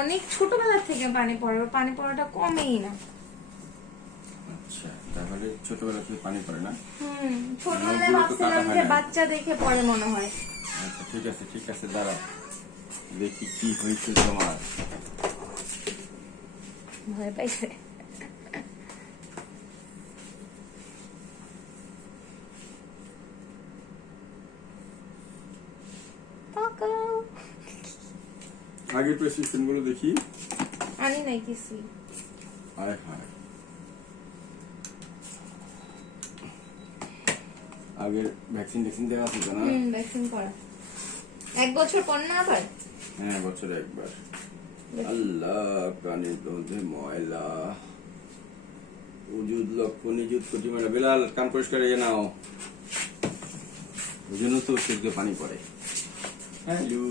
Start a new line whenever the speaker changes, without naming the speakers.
অনেক ছোটবেলা থেকে পানি পড়ে ওর পানি পড়াটা কমেই না।
আচ্ছা তাহলে ছোটবেলা থেকে পানি পড়ে না?
হুম ছোটবেলায় ভাবছিলাম যে বাচ্চা দেখে পড়ে মনে হয়।
আচ্ছা ঠিক আছে ঠিক আছে দাঁড়াও। দেখি কি হয়েছে তোমার।
ভয় পাইছে।
আগের প্রেসক্রিপশনগুলো দেখি।
আনি নাই কিছু।
হায় হায়। আগের ভ্যাকসিন ভ্যাকসিন দেওয়া আছে না?
হুম ভ্যাকসিন করা এক বছর পর না আবার?
হ্যাঁ বছরে একবার। আল্লাহ প্রাণীর মধ্যে ময়লা। উজুদ লক্ষ নিজুদ কোটি মানে বিলাল কান পরিষ্কার হয়ে নাও। ওই জন্য তো দিয়ে পানি পড়ে। হ্যালো।